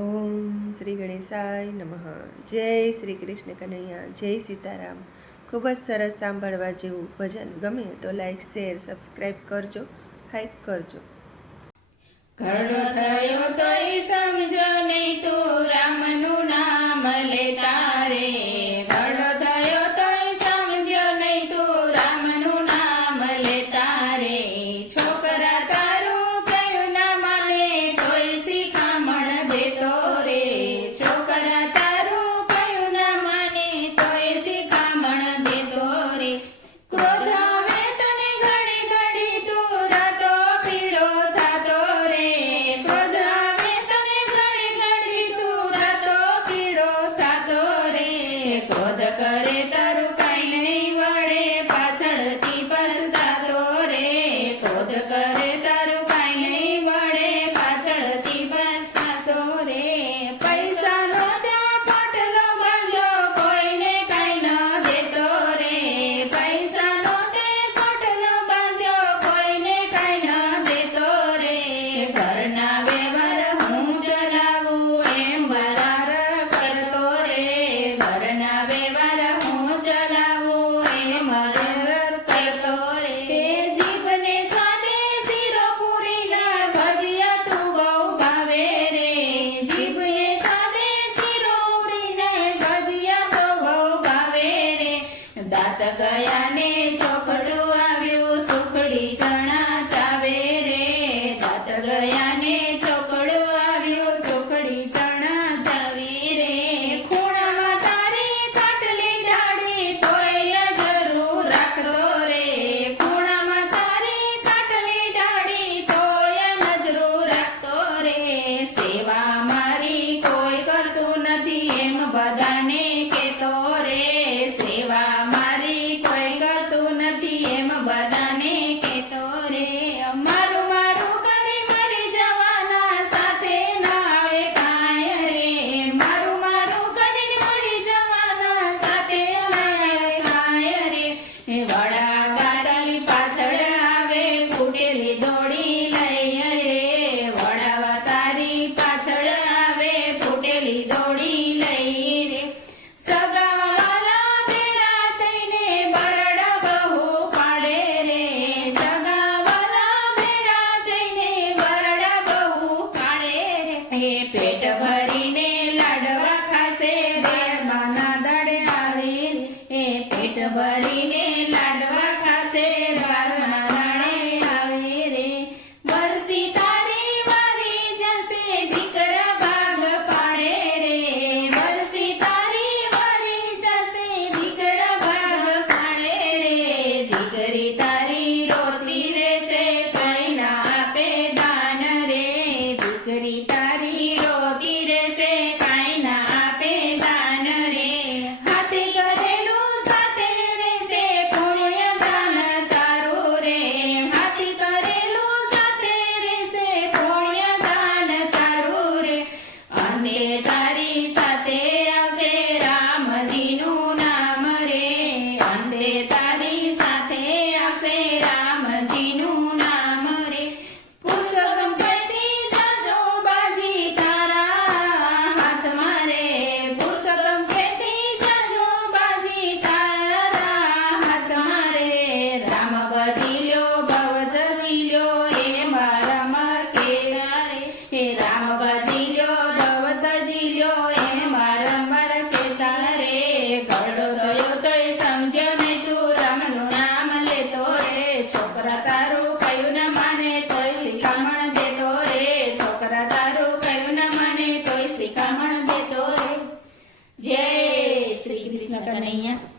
ઓમ શ્રી ગણેશાય નમઃ. જય શ્રી કૃષ્ણ કનૈયા, જય સીતારામ. ખૂબ જ સરસ સાંભળવા જેવું ભજન. ગમે તો લાઈક, શેર, સબસ્ક્રાઈબ કરજો, હાઈપ કરજો. ઘરડો થયો તોય સમજો નહીં તું રામનું નામ લેતા રે. ઘરડો થયો તોય સમજો નહીં તું રામનું નામ લેતા રે. છોકરા તારું કયું ના માને તોય શિખામણ દેતો રે. છોકરા તારું કયું ના માને તોય શિખામણ દેતો રે. ક્રોધ આવે તને ઘડી ઘડી તું રાતો પીળો થાતો રે. ક્રોધ આવે તને ઘડી ઘડી તું રાતો પીળો થાતો રે. ક્રોધ કરે તારું કાંઈ નહીં વળે પાછળથી પછતાતો રે. ક્રોધ કરે તારું કાંઈ નહીં વળે પાછળથી પછતાશો રે. પૈસાનો ત્યાં પોટલો બાંધ્યો કોઈને કાંઈ ન દેતો રે. પૈસાનો તે પોટલો બાંધ્યો કોઈને કાંઈ ન દેતો રે. ઘરના વ્યવહાર હું ચલાવું એમ વરાર કરતો રે. ઘરના વ્યવહાર હું ચલાવું એમ વરાર કરતો રે. જીભને સ્વાદે શીરો પૂરીના ભજીયા તું બહુ ભાવે રે. જીભને સ્વાદે શીરો પૂરીના ભજીયા તો બહુ ભાવે રે. દાંત ગયા ને ચોકડું આવ્યું સુખડી ચણા ચાવે રે. દાંત ગયા ને ચોકડું આવ્યું સુખડી ચણા ચાવે રે. ખૂણામાં તારી ખાટલી ઢાળી તોય જરૂર રાખતો રે. ખૂણામાં તારી ખાટલી ઢાળી તોય નજરું રાખતો રે. સેવા મારી કોઈ કરતું નથી એમ બધાને કહેતો રે. સેવા મારી કોઈ કરતું નથી એમ બધાને કહેતો રે. મારું મારું કરી મરી જવાના સાથે ના આવે કાંઈ રે. મારું મારું કરીને મરી જવાના સાથે ના આવે કાંઈ રે. વડા તારી પાછળ આવે ફૂટેલી દોડી લઈ રે. વડાવા તારી પાછળ આવે ફૂટેલી દોડી લઈ રે. સગાવાલા ભેળા થઈને બરડા બહુ પાડે રે. સગાવાલા ભેળા થઈને બરડા બહુ પાડે રે. પેટ ભરીને લાડવા ખાશે બારના દાડે આવે રે. પેટ ભરીને લાડવા ખાશે બારના દાડે આવે રે. બરસી તારી વારી જશે દીકરા ભાગ પાડે રે. બરસી તારી વારી જશે દીકરા ભાગ પાડે રે. દીકરી તારી રોતી રહેશે કઈ ના આપે દાન રે. દીકરી તારી રોતી રહેશે કાંઈ ના આપે દાન રે. હાથે કરેલું સાથે રહેશે પુણ્ય દાન તારું રે. હાથે કરેલું સાથે રહેશે પુણ્ય દાન તારું રે. અને તારી સાથે આવશે રામજીનું નામ રે. અંતે તારી સાથે આવશે રામજીનું નામ રે. પુરુષોત્તમ કહેતી જાજો બાજી તારા હાથમાં રે. પુરુષોત્તમ કહેતી જાજો બાજી તારા હાથમાં રે. રામ ભજી લ્યો ભવ જજી લ્યો એ મારા મર કેરા રે. હે રામ ભજી લ્યો ભવ તજી લ્યો એ મારા મર કેતા રે. ઘરડો થયો તોય સમજ્યો નહીં તું રામનું નામ લેતો રે. છોકરા તારું કયું ના માને તોય શિખામણ દેતો રે. છોકરા તારું કયું ના માને તોય શિખામણ દેતો રે. જય શ્રી કૃષ્ણ કનૈયા.